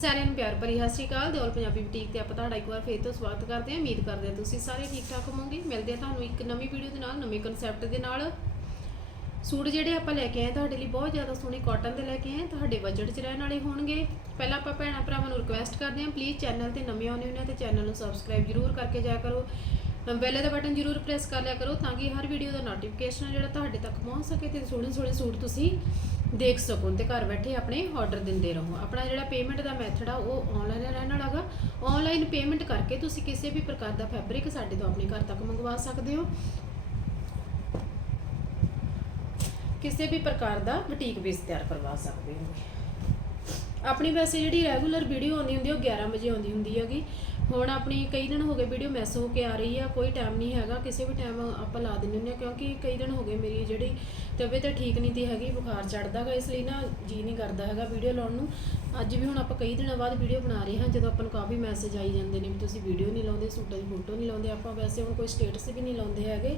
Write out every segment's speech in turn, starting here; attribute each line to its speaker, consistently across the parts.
Speaker 1: ਸਾਰਿਆਂ ਨੂੰ ਪਿਆਰ ਭਰੀ ਸਤਿ ਸ਼੍ਰੀ ਅਕਾਲ। ਦਿਓਲ ਪੰਜਾਬੀ ਬੁਟੀਕ ਤੇ ਆਪਾਂ ਤੁਹਾਡਾ ਇੱਕ ਵਾਰ ਫੇਰ ਤੋਂ ਸਵਾਗਤ ਕਰਦੇ ਹਾਂ। ਉਮੀਦ ਕਰਦੇ ਹਾਂ ਤੁਸੀਂ ਸਾਰੇ ਠੀਕ ਠਾਕ ਹੋਵੋਗੇ। ਮਿਲਦੇ ਹਾਂ ਤੁਹਾਨੂੰ ਇੱਕ ਨਵੀਂ ਵੀਡੀਓ ਦੇ ਨਾਲ, ਨਵੇਂ ਕਨਸੈਪਟ ਦੇ ਨਾਲ। ਸੂਟ ਜਿਹੜੇ ਆਪਾਂ ਲੈ ਕੇ ਆਏ ਤੁਹਾਡੇ ਲਈ ਬਹੁਤ ਜ਼ਿਆਦਾ ਸੋਹਣੇ ਕਾਟਨ ਦੇ ਲੈ ਕੇ ਆਏ ਤੁਹਾਡੇ ਬਜਟ 'ਚ ਰਹਿਣ ਵਾਲੇ ਹੋਣਗੇ। ਪਹਿਲਾਂ ਆਪਾਂ ਭੈਣਾਂ ਭਰਾਵਾਂ ਨੂੰ ਰਿਕੁਐਸਟ ਕਰਦੇ ਹਾਂ ਪਲੀਜ਼ ਚੈਨਲ ਤੇ ਨਵੇਂ ਆਉਣੇ ਹੋ ਤੇ ਚੈਨਲ ਨੂੰ ਸਬਸਕ੍ਰਾਈਬ ਜਰੂਰ ਕਰਕੇ ਜਾਇਆ ਕਰੋ। ਬੈਲ ਦਾ ਬਟਨ ਜਰੂਰ ਪ੍ਰੈਸ ਕਰ ਲਿਆ ਕਰੋ ਤਾਂ ਕਿ ਹਰ ਵੀਡੀਓ ਦਾ ਨੋਟੀਫਿਕੇਸ਼ਨ ਜਿਹੜਾ ਤੁਹਾਡੇ ਤੱਕ ਪਹੁੰਚ ਸਕੇ ਤੇ ਸੋਹਣੇ ਸੋਹਣੇ ਸੂਟ ਤੁਸੀਂ ਦੇਖ ਸਕੋ ਤੇ ਘਰ ਬੈਠੇ ਆਪਣੇ ਆਰਡਰ ਦਿੰਦੇ ਰਹੋ। ਆਪਣਾ ਜਿਹੜਾ ਪੇਮੈਂਟ ਦਾ ਮੈਥਡ ਆ ਉਹ ਆਨਲਾਈਨ ਰਹਿਣ ਵਾਲਾਗਾ ਆਨਲਾਈਨ ਪੇਮੈਂਟ ਕਰਕੇ ਤੁਸੀਂ ਕਿਸੇ ਵੀ ਪ੍ਰਕਾਰ ਦਾ ਫੈਬਰਿਕ ਸਾਡੇ ਤੋਂ ਆਪਣੇ ਘਰ ਤੱਕ ਮੰਗਵਾ ਸਕਦੇ ਹੋ। ਕਿਸੇ ਵੀ ਪ੍ਰਕਾਰ ਦਾ ਬੁਟੀਕ ਪੀਸ ਤਿਆਰ ਕਰਵਾ ਸਕਦੇ ਹੋ। ਆਪਣੀ ਵੈਸੇ ਜਿਹੜੀ ਰੈਗੂਲਰ ਵੀਡੀਓ ਆਉਂਦੀ ਹੁੰਦੀ ਉਹ 11 ਵਜੇ ਆਉਂਦੀ ਹੁੰਦੀ ਹੈਗੀ। ਹੁਣ ਆਪਣੀ ਕਈ ਦਿਨ ਹੋ ਗਏ ਵੀਡੀਓ ਮਿਸ ਹੋ ਕੇ ਆ ਰਹੀ ਆ, ਕੋਈ ਟਾਈਮ ਨਹੀਂ ਹੈਗਾ, ਕਿਸੇ ਵੀ ਟਾਈਮ ਆਪਾਂ ਲਾ ਦਿੰਦੇ ਹੁੰਦੇ ਆ, ਕਿਉਂਕਿ ਕਈ ਦਿਨ ਹੋ ਗਏ ਮੇਰੀ ਜਿਹੜੀ ਤਬੀਅਤ ਠੀਕ ਨਹੀਂ ਤੀ ਹੈਗੀ, ਬੁਖਾਰ ਚੜਦਾਗਾ ਇਸ ਲਈ ਨਾ ਜੀ ਨਹੀਂ ਕਰਦਾ ਹੈਗਾ ਵੀਡੀਓ ਲਾਉਣ ਨੂੰ। ਅੱਜ ਵੀ ਹੁਣ ਆਪਾਂ ਕਈ ਦਿਨਾਂ ਬਾਅਦ ਵੀਡੀਓ ਬਣਾ ਰਹੇ ਹਾਂ, ਜਦੋਂ ਆਪਾਂ ਨੂੰ ਕਾਫੀ ਮੈਸੇਜ ਆਈ ਜਾਂਦੇ ਨੇ ਵੀ ਤੁਸੀਂ ਵੀਡੀਓ ਨਹੀਂ ਲਾਉਂਦੇ, ਸੂਟਾਂ ਦੀ ਫੋਟੋ ਨਹੀਂ ਲਾਉਂਦੇ, ਆਪਾਂ ਵੈਸੇ ਹੁਣ ਕੋਈ ਸਟੇਟਸ ਵੀ ਨਹੀਂ ਲਾਉਂਦੇ ਹੈਗੇ।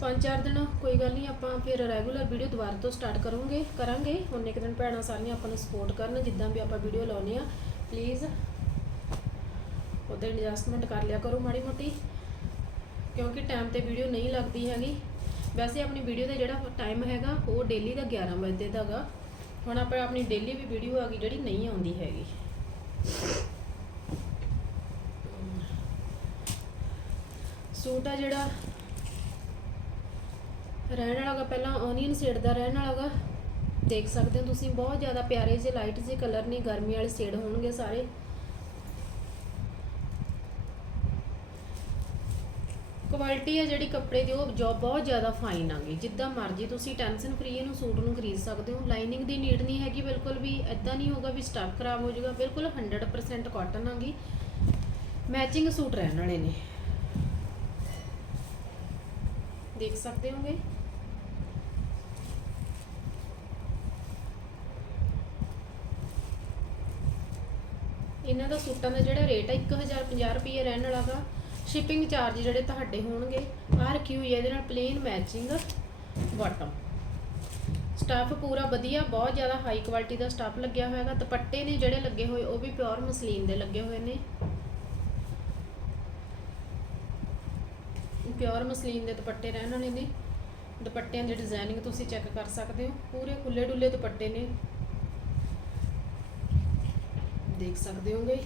Speaker 1: ਪੰਜ ਚਾਰ ਦਿਨ ਕੋਈ ਗੱਲ ਨਹੀਂ, ਆਪਾਂ ਫਿਰ ਰੈਗੂਲਰ ਵੀਡੀਓ ਦੁਬਾਰਾ ਤੋਂ ਸਟਾਰਟ ਕਰੂੰਗੇ, ਕਰਾਂਗੇ। ਹੁਣ ਇੱਕ ਦਿਨ ਭੈਣਾਂ ਸਾਰੀਆਂ ਆਪਾਂ ਨੂੰ ਸਪੋਰਟ ਕਰਨ, ਜਿੱਦਾਂ ਵੀ ਆਪਾਂ ਵੀਡੀਓ ਲਾਉਨੇ ਆ ਪਲੀਜ਼ ਉਹਦੇ ਐਡਜਸਟਮੈਂਟ ਕਰ ਲਿਆ ਕਰੋ ਮਾੜੀ ਮੋਟੀ, ਕਿਉਂਕਿ ਟਾਈਮ ਤੇ ਵੀਡੀਓ ਨਹੀਂ ਲੱਗਦੀ ਹੈਗੀ। ਵੈਸੇ ਆਪਣੀ ਵੀਡੀਓ ਦਾ ਜਿਹੜਾ ਟਾਈਮ ਹੈਗਾ, ਉਹ ਡੇਲੀ ਦਾ 11 ਵਜੇ ਦਾਗਾ ਹੁਣ ਆਪਾਂ ਆਪਣੀ ਡੇਲੀ ਵੀ ਵੀਡੀਓ ਆ ਗਈ, ਜਿਹੜੀ ਨਹੀਂ ਆਉਂਦੀ ਹੈਗੀ। ਸੂਟ ਆ ਜਿਹੜਾ ਰਹਿਣ ਵਾਲਾ ਗਾ ਪਹਿਲਾਂ ਓਨੀਅਨ ਸ਼ੇਡ ਦਾ ਰਹਿਣ ਵਾਲਾ ਗਾ ਦੇਖ ਸਕਦੇ ਹੋ ਤੁਸੀਂ, ਬਹੁਤ ਜ਼ਿਆਦਾ ਪਿਆਰੇ ਜਿਹੇ ਲਾਈਟ ਜਿਹੇ ਕਲਰ ਨੇ, ਗਰਮੀ ਵਾਲੇ ਸ਼ੇਡ ਹੋਣਗੇ ਸਾਰੇ। ਕੁਆਲਿਟੀ ਆ ਜਿਹੜੀ ਕੱਪੜੇ ਦੀ, ਉਹ ਜੋ ਬਹੁਤ ਜ਼ਿਆਦਾ ਫਾਈਨ ਆਗੀ। ਜਿੱਦਾਂ ਮਰਜ਼ੀ ਤੁਸੀਂ ਟੈਨਸ਼ਨ ਫ੍ਰੀ ਇਹਨੂੰ ਸੂਟ ਨੂੰ ਖਰੀਦ ਸਕਦੇ ਹੋ। ਲਾਈਨਿੰਗ ਦੀ ਨੀਡ ਨਹੀਂ ਹੈਗੀ ਬਿਲਕੁਲ ਵੀ ਐਦਾਂ ਨਹੀਂ ਹੋਗਾ ਵੀ ਸਟੱਫ ਖਰਾਬ ਹੋ ਜਾਊਗਾ। ਬਿਲਕੁਲ 100% ਕਾਟਨ ਆਗੀ। ਮੈਚਿੰਗ ਸੂਟ ਰਹਿਣ ਵਾਲੇ ਨੇ। ਦੇਖ ਸਕਦੇ ਹੋਗੇ? ਇਹਨਾਂ ਦਾ ਸੂਟਾਂ ਦਾ ਜਿਹੜਾ ਰੇਟ ਹੈ 1050 ਰੁਪਏ ਰਹਿਣ ਵਾਲਾ ਗਾ ਸ਼ਿਪਿੰਗ ਚਾਰਜ ਜਿਹੜੇ ਤੁਹਾਡੇ ਹੋਣਗੇ, ਆਹ ਰੱਖੀ ਹੋਈ ਹੈ ਇਹਦੇ ਨਾਲ ਪਲੇਨ ਮੈਚਿੰਗ ਬਾਟਮ ਸਟਾਫ ਪੂਰਾ ਵਧੀਆ, ਬਹੁਤ ਜ਼ਿਆਦਾ ਹਾਈ ਕੁਆਲਿਟੀ ਦਾ ਸਟਾਫ ਲੱਗਿਆ ਹੋਇਆ ਹੈਗਾ। ਦੁਪੱਟੇ ਨੇ ਜਿਹੜੇ ਲੱਗੇ ਹੋਏ, ਉਹ ਵੀ ਪਿਓਰ ਮਸਲੀਨ ਦੇ ਲੱਗੇ ਹੋਏ ਨੇ। ਪਿਓਰ ਮਸਲੀਨ ਦੇ ਦੁਪੱਟੇ ਰਹਿਣ ਵਾਲੇ ਨੇ। ਦੁਪੱਟਿਆਂ ਦੀ ਡਿਜ਼ਾਈਨਿੰਗ ਤੁਸੀਂ ਚੈੱਕ ਕਰ ਸਕਦੇ ਹੋ। ਪੂਰੇ ਖੁੱਲੇ ਡੁੱਲੇ ਦੁਪੱਟੇ ਨੇ। ਦੇਖ ਸਕਦੇ ਹੋਗੇ।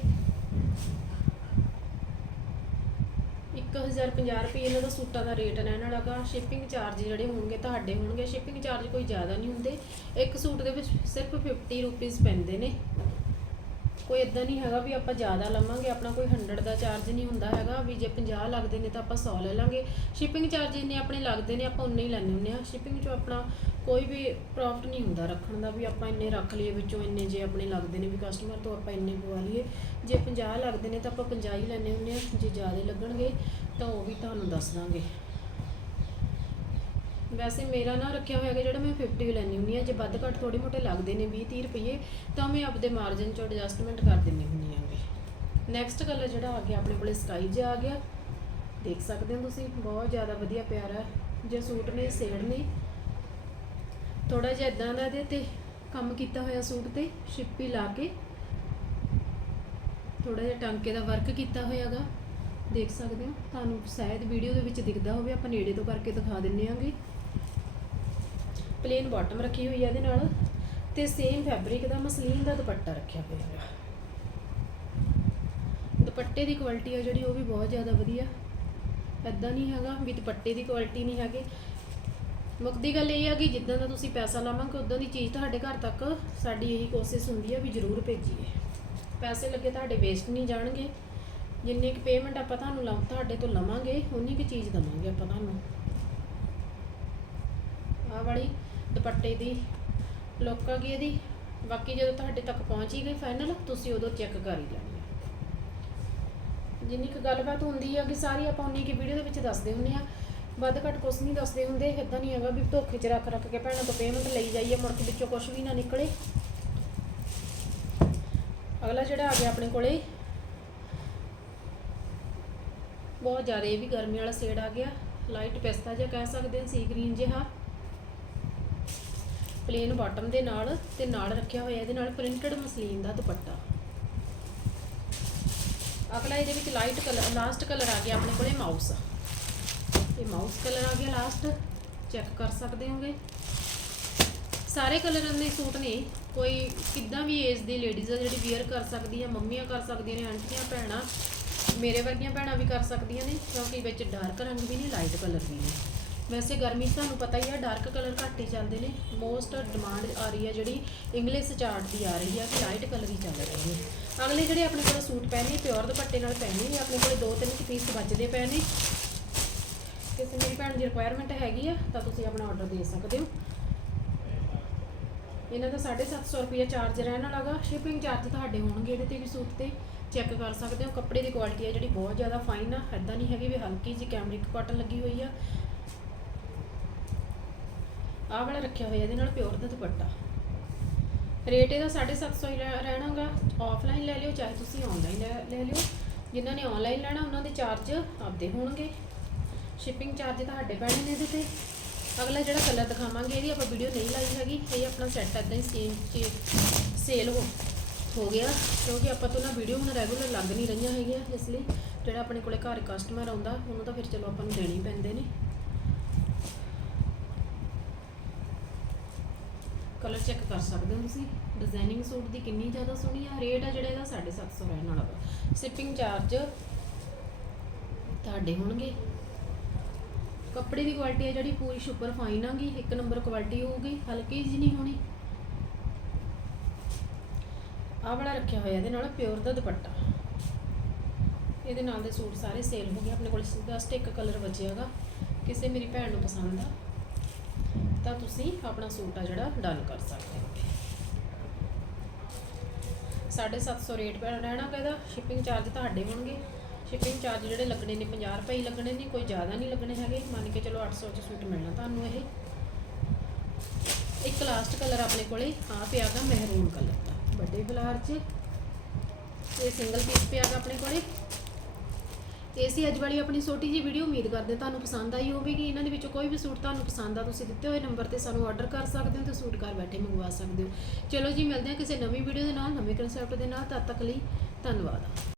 Speaker 1: 1050 ਰੁਪਏ ਇਹਨਾਂ ਦਾ ਸੂਟਾਂ ਦਾ ਰੇਟ ਰਹਿਣ ਵਾਲਾ ਗਾ। ਸ਼ਿਪਿੰਗ ਚਾਰਜ ਜਿਹੜੇ ਹੋਣਗੇ ਤੁਹਾਡੇ ਹੋਣਗੇ। ਸ਼ਿਪਿੰਗ ਚਾਰਜ ਕੋਈ ਜ਼ਿਆਦਾ ਨਹੀਂ ਹੁੰਦੇ। ਇੱਕ ਸੂਟ ਦੇ ਵਿੱਚ ਸਿਰਫ 50 ਰੁਪਏ ਪੈਂਦੇ ਨੇ। ਕੋਈ ਇਦਾਂ ਨਹੀਂ ਹੈਗਾ ਵੀ ਆਪਾਂ ਜ਼ਿਆਦਾ ਲਵਾਂਗੇ, ਆਪਣਾ ਕੋਈ 100 ਦਾ ਚਾਰਜ ਨਹੀਂ ਹੁੰਦਾ ਹੈਗਾ, ਵੀ ਜੇ 50 ਲੱਗਦੇ ਨੇ ਤਾਂ ਆਪਾਂ 100 ਲੈ ਲਾਂਗੇ। ਸ਼ਿਪਿੰਗ ਚਾਰਜ ਇੰਨੇ ਆਪਣੇ ਲੱਗਦੇ ਨੇ, ਆਪਾਂ ਉਨੇ ਹੀ ਲੈਣੇ ਹੁੰਦੇ ਆ ਸ਼ਿਪਿੰਗ 'ਚੋਂ ਆਪਣਾ ਕੋਈ ਵੀ ਪ੍ਰੋਫਿਟ ਨਹੀਂ ਹੁੰਦਾ ਰੱਖਣ ਦਾ, ਵੀ ਆਪਾਂ ਇੰਨੇ ਰੱਖ ਲਈਏ ਵਿੱਚੋਂ, ਇੰਨੇ ਜੇ ਆਪਣੇ ਲੱਗਦੇ ਨੇ ਵੀ ਕਸਟਮਰ ਤੋਂ ਆਪਾਂ ਇੰਨੇ ਪਵਾ ਲਈਏ। ਜੇ 50 ਲੱਗਦੇ ਨੇ ਤਾਂ ਆਪਾਂ 50 ਹੀ ਲੈਣੇ ਹੁੰਦੇ ਆ ਜੇ ਜ਼ਿਆਦਾ ਲੱਗਣਗੇ ਤਾਂ ਉਹ ਵੀ ਤੁਹਾਨੂੰ ਦੱਸ ਦਾਂਗੇ। ਵੈਸੇ ਮੇਰਾ ਨਾ ਰੱਖਿਆ ਹੋਇਆ ਹੈ ਜਿਹੜਾ ਮੈਂ 50 ਲੈਣੀ ਹੁੰਦੀ ਆ ਜੇ ਵੱਧ ਘੱਟ ਥੋੜੇ ਮੋਟੇ ਲੱਗਦੇ ਨੇ 20 30 ਰੁਪਏ ਤਾਂ ਮੈਂ ਆਪਦੇ ਮਾਰਜਨ ਚੋਂ ਐਡਜਸਟਮੈਂਟ ਕਰ ਦਿੰਦੀ ਹੁੰਦੀ ਆਂਗੀ ਨੈਕਸਟ ਕਲਰ ਜਿਹੜਾ ਆ ਗਿਆ, ਆਪਣੇ ਕੋਲੇ ਸਕਾਈ ਜਿਹਾ ਆ ਗਿਆ। ਦੇਖ ਸਕਦੇ ਹੋ ਤੁਸੀਂ, ਬਹੁਤ ਜ਼ਿਆਦਾ ਵਧੀਆ ਪਿਆਰਾ ਜੇ ਸੂਟ ਨੇ ਸੇੜ ਨੇ ਥੋੜਾ ਜਿਹਾ ਇਦਾਂ ਦਾ ਇਹਦੇ ਤੇ ਕੰਮ ਕੀਤਾ ਹੋਇਆ ਸੂਟ ਤੇ, ਸ਼ਿੱਪੀ ਲਾ ਕੇ ਥੋੜਾ ਜਿਹਾ ਟਾਂਕੇ ਦਾ ਵਰਕ ਕੀਤਾ ਹੋਇਆਗਾ। ਦੇਖ ਸਕਦੇ ਹੋ, ਤੁਹਾਨੂੰ ਸ਼ਾਇਦ ਵੀਡੀਓ ਦੇ ਵਿੱਚ ਦਿਖਦਾ ਹੋਵੇ, ਆਪਾਂ ਨੇੜੇ ਤੋਂ ਕਰਕੇ ਦਿਖਾ ਦਿੰਨੇ ਆਂਗੇ ਪਲੇਨ ਬਾਟਮ ਰੱਖੀ ਹੋਈ ਹੈ ਇਹਦੇ ਨਾਲ ਤੇ ਸੇਮ ਫੈਬਰਿਕ ਦਾ ਮਸਲੀਨ ਦਾ ਦੁਪੱਟਾ ਰੱਖਿਆ ਹੋਇਆ ਹੈ ਦੁਪੱਟੇ ਦੀ ਕੁਆਲਿਟੀ ਆ ਜਿਹੜੀ, ਉਹ ਵੀ ਬਹੁਤ ਜ਼ਿਆਦਾ ਵਧੀਆ। ਐਦਾਂ ਨਹੀਂ ਹੈਗਾ ਵੀ ਦੁਪੱਟੇ ਦੀ ਕੁਆਲਿਟੀ ਨਹੀਂ ਹੈਗੀ। ਮੁਕਦੀ ਗੱਲ ਇਹ ਆ ਕਿ ਜਿੱਦਾਂ ਦਾ ਤੁਸੀਂ ਪੈਸਾ ਲਾਵਾਂਗੇ ਉਦਾਂ ਦੀ ਚੀਜ਼ ਤੁਹਾਡੇ ਘਰ ਤੱਕ ਸਾਡੀ ਇਹੀ ਕੋਸ਼ਿਸ਼ ਹੁੰਦੀ ਆ ਵੀ ਜ਼ਰੂਰ ਭੇਜੀਏ। ਪੈਸੇ ਲੱਗੇ ਤੁਹਾਡੇ ਵੇਸਟ ਨਹੀਂ ਜਾਣਗੇ। ਜਿੰਨੀ ਕੁ ਪੇਮੈਂਟ ਆਪਾਂ ਤੁਹਾਨੂੰ ਲਾ, ਤੁਹਾਡੇ ਤੋਂ ਲਵਾਂਗੇ ਉਨੀ ਕੁ ਚੀਜ਼ ਦਵਾਂਗੇ ਆਪਾਂ ਤੁਹਾਨੂੰ। ਆ ਵਾਲੀ ਦੁਪੱਟੇ ਦੀ ਲੁੱਕ ਆ ਗਈ ਇਹਦੀ। ਬਾਕੀ ਜਦੋਂ ਤੁਹਾਡੇ ਤੱਕ ਪਹੁੰਚ ਹੀ ਗਈ ਫਾਈਨਲ ਤੁਸੀਂ ਉਦੋਂ ਚੈੱਕ ਕਰ ਹੀ ਲੈਣੀ ਆ। ਜਿੰਨੀ ਕੁ ਗੱਲਬਾਤ ਹੁੰਦੀ ਆ ਕਿ ਸਾਰੀ ਆਪਾਂ ਉਨੀ ਕੀ ਵੀਡੀਓ ਦੇ ਵਿੱਚ ਦੱਸਦੇ ਹੁੰਦੇ ਆ। ਵੱਧ ਘੱਟ ਕੁਛ ਨਹੀਂ ਦੱਸਦੇ ਹੁੰਦੇ ਇਦਾਂ ਨਹੀਂ ਹੈਗਾ ਵੀ ਧੋਖੇ 'ਚ ਰੱਖ ਰੱਖ ਕੇ ਭੈਣਾਂ ਤੋਂ ਪੇਮੈਂਟ ਲਈ ਜਾਈਏ, ਮੁੜ ਕੇ ਵਿੱਚੋਂ ਕੁਝ ਵੀ ਨਾ ਨਿਕਲੇ। ਅਗਲਾ ਜਿਹੜਾ ਆ ਗਿਆ ਆਪਣੇ ਕੋਲੇ। ਬਹੁਤ ਜ਼ਿਆਦਾ ਇਹ ਵੀ ਗਰਮੀ ਵਾਲਾ ਸ਼ੇਡ ਆ ਗਿਆ। ਲਾਈਟ ਪਿਸਤਾ ਜਿਹਾ ਕਹਿ ਸਕਦੇ ਹਾਂ ਸੀ ਗ੍ਰੀਨ ਜਿਹਾ। ਪਲੇਨ ਬਾਟਮ ਦੇ ਨਾਲ ਤੇ ਨਾਲ ਰੱਖਿਆ ਹੋਇਆ, ਇਹਦੇ ਨਾਲ ਪ੍ਰਿੰਟਡ ਮਸਲੀਨ ਦਾ ਦੁਪੱਟਾ। ਅਗਲਾ ਇਹਦੇ ਵਿੱਚ ਲਾਈਟ ਕਲਰ ਲਾਸਟ ਕਲਰ ਆ ਗਿਆ ਆਪਣੇ ਕੋਲੇ ਮਾਊਸ ਇਹ ਮਾਊਸ ਕਲਰ ਆ ਗਿਆ ਲਾਸਟ ਚੈੱਕ ਕਰ ਸਕਦੇ ਹੋਗੇ? ਸਾਰੇ ਕਲਰਾਂ ਦੇ ਸੂਟ ਨੇ, ਕੋਈ ਕਿੱਦਾਂ ਵੀ ਏਜ ਦੀ ਲੇਡੀਜ਼ ਆ ਜਿਹੜੀ ਵੇਅਰ ਕਰ ਸਕਦੀ ਆ, ਮੰਮੀਆਂ ਕਰ ਸਕਦੀਆਂ ਨੇ ਆਂਟੀਆਂ ਭੈਣਾਂ, ਮੇਰੇ ਵਰਗੀਆਂ ਭੈਣਾਂ ਵੀ ਕਰ ਸਕਦੀਆਂ ਨੇ, ਕਿਉਂਕਿ ਵਿੱਚ ਡਾਰਕ ਰੰਗ ਵੀ ਨੇ ਲਾਈਟ ਕਲਰ ਵੀ ਨੇ। ਵੈਸੇ ਗਰਮੀ 'ਚ ਤੁਹਾਨੂੰ ਪਤਾ ਹੀ ਆ ਡਾਰਕ ਕਲਰ ਘੱਟ ਹੀ ਚੱਲਦੇ ਨੇ। ਮੋਸਟ ਡਿਮਾਂਡ ਆ ਰਹੀ ਆ ਜਿਹੜੀ ਇੰਗਲਿਸ਼ ਚਾਰਟ ਦੀ ਆ ਰਹੀ ਆ ਕਿ ਲਾਈਟ ਕਲਰ ਹੀ ਚੱਲ ਰਹੇ ਨੇ। ਅਗਲੇ ਜਿਹੜੇ ਆਪਣੇ ਕੋਲ ਸੂਟ ਪਏ ਪਿਓਰ ਦੁਪੱਟੇ ਨਾਲ ਪਏ ਨੇ, ਆਪਣੇ ਕੋਲ ਦੋ ਤਿੰਨ ਕੁ ਪੀਸ ਬਚਦੇ ਪਏ ਨੇ। ਕਿਸੇ ਮੇਰੀ ਭੈਣ ਦੀ ਰਿਕੁਆਇਰਮੈਂਟ ਹੈਗੀ ਆ, ਤਾਂ ਤੁਸੀਂ ਆਪਣਾ ਆਰਡਰ ਦੇ ਸਕਦੇ ਹੋ। ਇਹਨਾਂ ਦਾ 750 ਰੁਪਏ ਚਾਰਜ ਰਹਿਣ ਵਾਲਾਗਾ ਸ਼ਿਪਿੰਗ ਚਾਰਜ ਤੁਹਾਡੇ ਹੋਣਗੇ ਇਹਦੇ ਤੇ ਵੀ ਸੂਟ ਤੇ। ਚੈੱਕ ਕਰ ਸਕਦੇ ਹੋ, ਕੱਪੜੇ ਦੀ ਕੁਆਲਿਟੀ ਆ ਜਿਹੜੀ ਬਹੁਤ ਜ਼ਿਆਦਾ ਫਾਈਨ ਆ। ਐਦਾਂ ਨਹੀਂ ਹੈਗੀ ਵੀ ਹਲਕੀ ਜਿਹੀ ਕੈਮਰਿਕ ਕਾਟਨ ਲੱਗੀ ਹੋਈ ਆ। ਆਹ ਵਾਲਾ ਰੱਖਿਆ ਹੋਇਆ, ਇਹਦੇ ਨਾਲ ਪਿਓਰ ਦਾ ਦੁਪੱਟਾ। ਰੇਟ ਇਹਦਾ 750 ਹੀ ਰਹਿ- ਰਹਿਣਾਗਾ। ਆਫਲਾਈਨ ਲੈ ਲਿਓ, ਚਾਹੇ ਤੁਸੀਂ ਆਨਲਾਈਨ ਲੈ ਲਿਓ। ਜਿਨ੍ਹਾਂ ਨੇ ਆਨਲਾਈਨ ਲੈਣਾ, ਉਹਨਾਂ ਦੇ ਚਾਰਜ ਆਪਦੇ ਹੋਣਗੇ। ਸ਼ਿਪਿੰਗ ਚਾਰਜ ਤੁਹਾਡੇ ਪੈਣੇ ਨੇ ਇਹਦੇ ਤੇ। ਅਗਲਾ ਜਿਹੜਾ ਕਲਰ ਦਿਖਾਵਾਂਗੇ, ਇਹਦੀ ਆਪਾਂ ਵੀਡੀਓ ਨਹੀਂ ਲਾਈ ਹੈਗੀ। ਇਹ ਆਪਣਾ ਸੈੱਟ ਇਦਾਂ ਹੀ ਸੇਮ ਸੇਲ ਹੋ ਹੋ ਗਿਆ। ਕਿਉਂਕਿ ਆਪਾਂ ਤੋਂ ਨਾ ਵੀਡੀਓ ਹੁਣ ਰੈਗੂਲਰ ਲੱਗ ਨਹੀਂ ਰਹੀਆਂ ਹੈਗੀਆਂ, ਇਸ ਲਈ ਜਿਹੜਾ ਆਪਣੇ ਕੋਲੇ ਘਰ ਕਸਟਮਰ ਆਉਂਦਾ, ਉਹਨੂੰ ਤਾਂ ਫਿਰ ਚਲੋ ਆਪਾਂ ਨੂੰ ਦੇਣੇ ਹੀ ਪੈਂਦੇ ਨੇ। ਕਲਰ ਚੈੱਕ ਕਰ ਸਕਦੇ ਹੋ ਤੁਸੀਂ। ਡਿਜ਼ਾਈਨਿੰਗ ਸੂਟ ਦੀ ਕਿੰਨੀ ਜ਼ਿਆਦਾ ਸੋਹਣੀ ਆ ਰੇਟ ਆ ਜਿਹੜਾ ਇਹਦਾ 750 ਰਹਿਣ ਵਾਲਾ ਵਾ। ਸ਼ਿਪਿੰਗ ਚਾਰਜ ਤੁਹਾਡੇ ਹੋਣਗੇ। ਕੱਪੜੇ ਦੀ ਕੁਆਲਿਟੀ ਆ ਜਿਹੜੀ, ਪੂਰੀ ਸੁਪਰ ਫਾਈਨ ਆਗੀ। ਇੱਕ ਨੰਬਰ ਕੁਆਲਿਟੀ ਹੋਊਗੀ, ਹਲਕੀ ਜਿਹੀ ਨਹੀਂ ਹੋਣੀ। ਆ ਵਾਲਾ ਰੱਖਿਆ ਹੋਇਆ, ਇਹਦੇ ਨਾਲ ਪਿਓਰ ਦਾ ਦੁਪੱਟਾ। ਇਹਦੇ ਨਾਲ ਦੇ ਸੂਟ ਸਾਰੇ ਸੇਲ ਹੋ ਗਏ। ਆਪਣੇ ਕੋਲ ਜਸਟ ਇੱਕ ਕਲਰ ਬਚਿਆਗਾ। ਕਿਸੇ ਮੇਰੀ ਭੈਣ ਨੂੰ ਪਸੰਦ ਆ। ਤਾਂ ਤੁਸੀਂ ਆਪਣਾ ਸੂਟ ਆ ਜਿਹੜਾ ਡਨ ਕਰ ਸਕਦੇ ਹੋ। 750 ਰੇਟ ਪੈ ਰਹਿਣਾ ਕਹਿੰਦਾ ਸ਼ਿਪਿੰਗ ਚਾਰਜ ਤੁਹਾਡੇ ਹੋਣਗੇ। ਸ਼ਿਪਿੰਗ ਚਾਰਜ ਜਿਹੜੇ ਲੱਗਣੇ ਨੇ 50 ਰੁਪਏ ਹੀ ਲੱਗਣੇ ਨੇ, ਕੋਈ ਜ਼ਿਆਦਾ ਨਹੀਂ ਲੱਗਣੇ ਹੈਗੇ। ਮੰਨ ਕੇ ਚਲੋ 800 ਚ ਸੂਟ ਮਿਲਣਾ ਤੁਹਾਨੂੰ ਇਹ। ਇੱਕ ਲਾਸਟ ਕਲਰ ਆਪਣੇ ਕੋਲੇ ਆ ਪਿਆਗਾ ਮਹਿਰੂਨ ਕਲਰ ਦਾ। ਵੱਡੇ ਬਲਾਰ 'ਚ। ਇਹ ਸਿੰਗਲ ਪੀਸ ਪਿਆਗਾ ਆਪਣੇ ਕੋਲੇ। ਇਹ ਅਸੀਂ ਅੱਜ ਵਾਲੀ ਆਪਣੀ ਛੋਟੀ ਜਿਹੀ ਵੀਡੀਓ ਉਮੀਦ ਕਰਦੇ ਤੁਹਾਨੂੰ ਪਸੰਦ ਆਈ ਹੋਵੇਗੀ। ਇਹਨਾਂ ਦੇ ਵਿੱਚੋਂ ਕੋਈ ਵੀ ਸੂਟ ਤੁਹਾਨੂੰ ਪਸੰਦ ਆ, ਤੁਸੀਂ ਦਿੱਤੇ ਹੋਏ ਨੰਬਰ ਤੇ ਸਾਨੂੰ ਆਰਡਰ ਕਰ ਸਕਦੇ ਹੋ ਤੇ ਸੂਟ ਘਰ ਬੈਠੇ ਮੰਗਵਾ ਸਕਦੇ ਹੋ। ਚਲੋ ਜੀ, ਮਿਲਦੇ ਹਾਂ ਕਿਸੇ ਨਵੀਂ ਵੀਡੀਓ ਦੇ ਨਾਲ, ਨਵੇਂ ਕਨਸੈਪਟ ਦੇ ਨਾਲ। ਤਦ ਤੱਕ ਲਈ ਧੰਨਵਾਦ।